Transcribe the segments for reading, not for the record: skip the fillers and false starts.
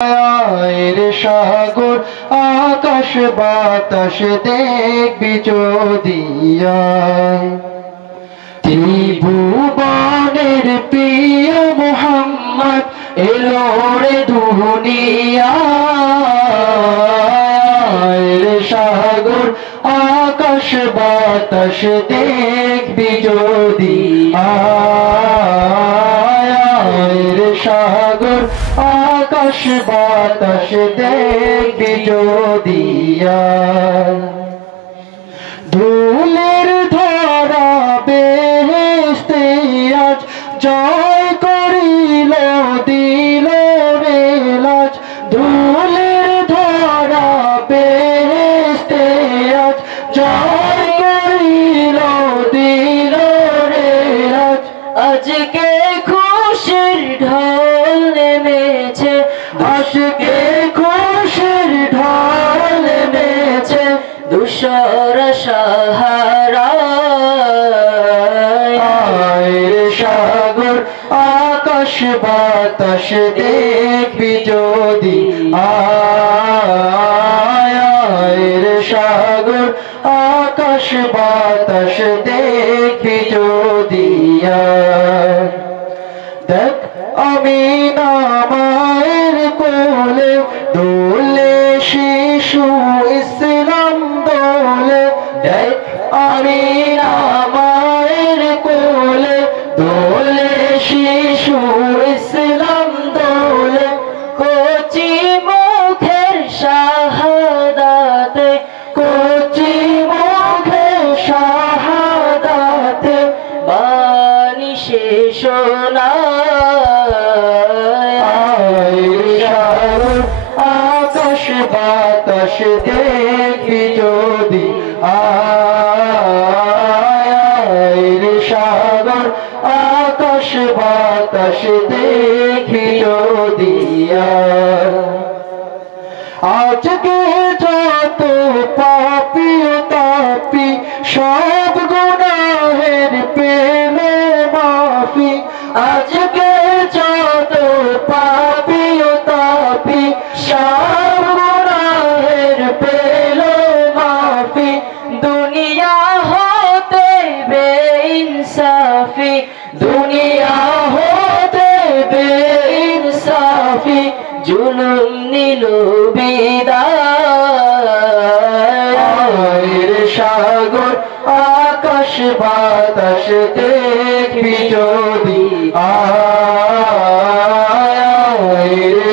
এর সাগর আকাশ বাতাস দেখবি যদি ত্রিভুবনের প্রিয় মুহাম্মদ এলো রে দুনিয়ায়। সাগর আকাশ বাতাস দেখবি যদি সাগর আকাশ বাতাস দেখবি যদি ধুলের ধরা বেহেশতে আজ জয় করিল দিল রে লাজ। ধুলের ধরা বেহেশতে আজ জয় করিল দিল রে লাজ। আজকে খুশির ঢল নেমেছে, আজকে খুশির ঢল নেমেছে ধূসর সাহারায়। সাগর আকাশ বাতাস দেখবি যদি সাগর আকাশ বাতাস দেখবি যদি দেখ আমি মায়ের কোলে দোলে শিশু ইসলাম দোলে। দেখ আমি মায়ের কোলে দোলে শিশু ইসলাম দোলে। কচি মুখের শাহাদাতে, কচি মুখে শাহাদাতে বাণী শেষ আকাশ বাতাস দেখবি যদি সাগর আকাশ বাতাস দেখবি যদি আজকে যত পাপি তাপি সব গুনাহের পেলে মাফি। আজকে যত পাপি তাপি সব গুনাহের পেলে মাফি। দুনিয়া হতে বেইনসাফি, দুনিয়া হতে বেইনসাফি জুলুম নিল বিদায়। সাগর আকাশ বাতাস দেখবি যদি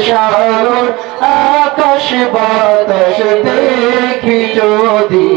সাগর আকাশ বাতাস দেখবি যদি